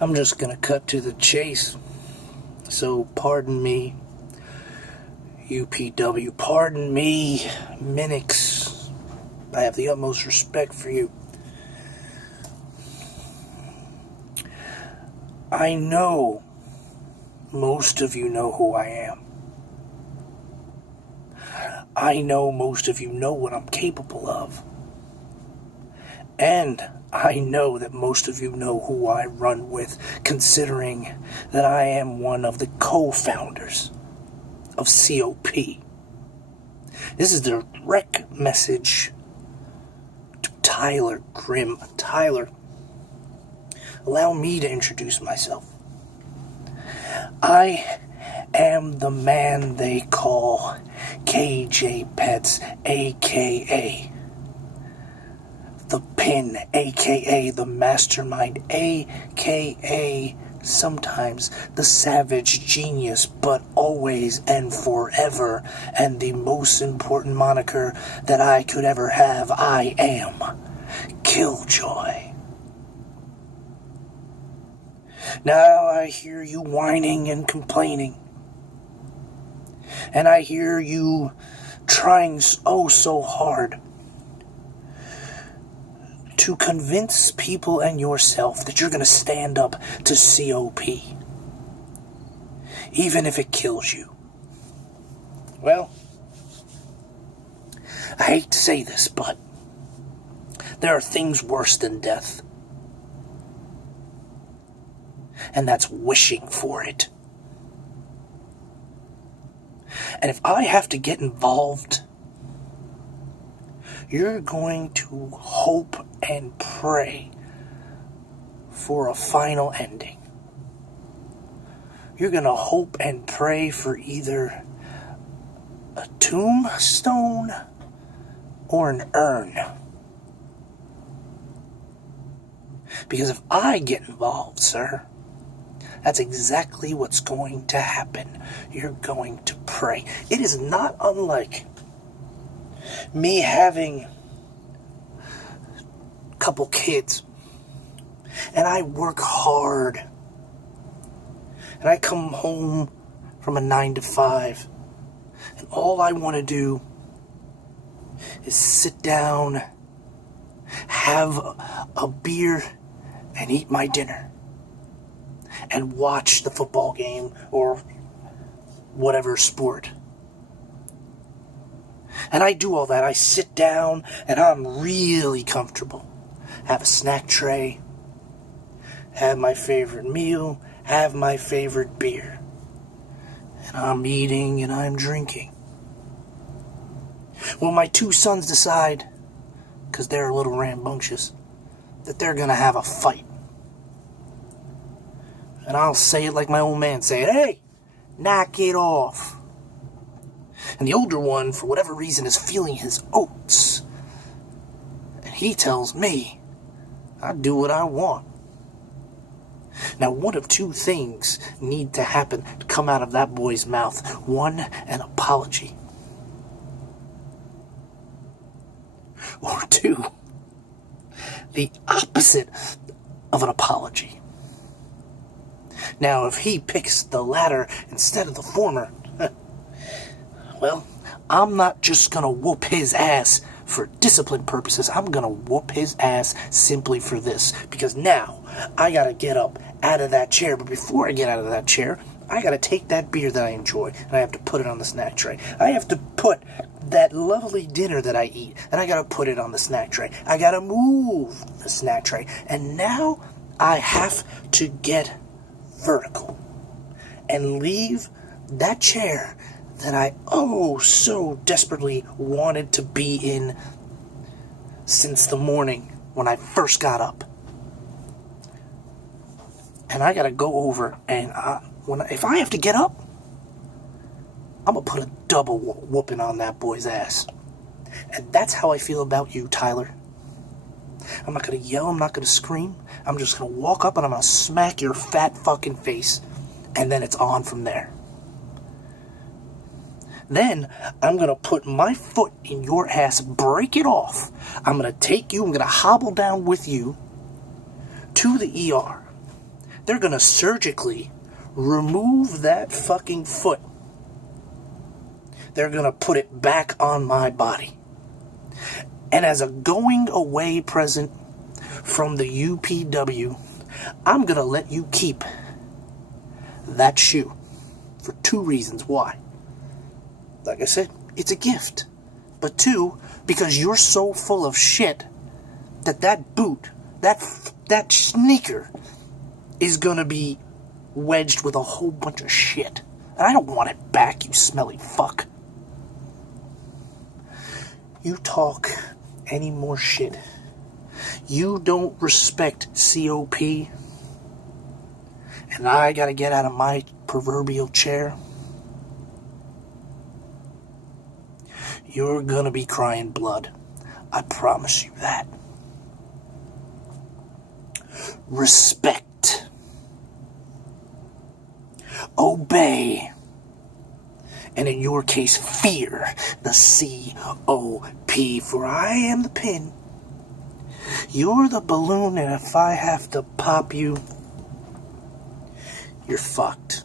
I'm just gonna cut to the chase. So pardon me, UPW, pardon me, Minix. I have the utmost respect for you. I know most of you know who I am. I know most of you know what I'm capable of. And I know that most of you know who I run with, considering that I am one of the co-founders of COP. This is the direct message to Tyler Grimm. Tyler, allow me to introduce myself. I am the man they call KJ Pets, a.k.a. the Pin, a.k.a. the Mastermind, a.k.a. sometimes the Savage Genius, but always and forever, and the most important moniker that I could ever have, I am Killjoy. Now I hear you whining and complaining, and I hear you trying oh so hard to convince people and yourself that you're going to stand up to COP, even if it kills you. Well, I hate to say this, but there are things worse than death. And that's wishing for it. And if I have to get involved, you're going to hope and pray for a final ending. You're going to hope and pray for either a tombstone or an urn. Because if I get involved, sir, that's exactly what's going to happen. You're going to pray. It is not unlike me having a couple kids, and I work hard, and I come home from a 9 to 5, and all I want to do is sit down, have a beer, and eat my dinner, and watch the football game or whatever sport. And I do all that. I sit down and I'm really comfortable. Have a snack tray, have my favorite meal, have my favorite beer. And I'm eating and I'm drinking. Well, my two sons decide, because they're a little rambunctious, that they're going to have a fight. And I'll say it like my old man say it, hey, knock it off. And the older one, for whatever reason, is feeling his oats. And he tells me, I do what I want. Now, one of two things need to happen to come out of that boy's mouth. One, an apology. Or two, the opposite of an apology. Now, if he picks the latter instead of the former, well, I'm not just going to whoop his ass for discipline purposes. I'm going to whoop his ass simply for this. Because now, I got to get up out of that chair. But before I get out of that chair, I got to take that beer that I enjoy, and I have to put it on the snack tray. I have to put that lovely dinner that I eat, and I got to put it on the snack tray. I got to move the snack tray. And now, I have to get vertical and leave that chair that I oh so desperately wanted to be in since the morning when I first got up. And I gotta go over and if I have to get up, I'm gonna put a double whooping on that boy's ass. And that's how I feel about you, Tyler. I'm not going to yell, I'm not going to scream. I'm just going to walk up and I'm going to smack your fat fucking face. And then it's on from there. Then I'm going to put my foot in your ass, break it off. I'm going to take you, I'm going to hobble down with you to the ER. They're gonna surgically remove that fucking foot. They're gonna put it back on my body. And as a going away present from the UPW, I'm gonna let you keep that shoe for 2 reasons. Why? Like I said, it's a gift. But 2, because you're so full of shit that boot, that sneaker is gonna be wedged with a whole bunch of shit. And I don't want it back, you smelly fuck. You talk any more shit, you don't respect COP, and I gotta get out of my proverbial chair, you're gonna be crying blood. I promise you that. Respect. Obey. And in your case, fear the COP, for I am the pin. You're the balloon, and if I have to pop you, you're fucked.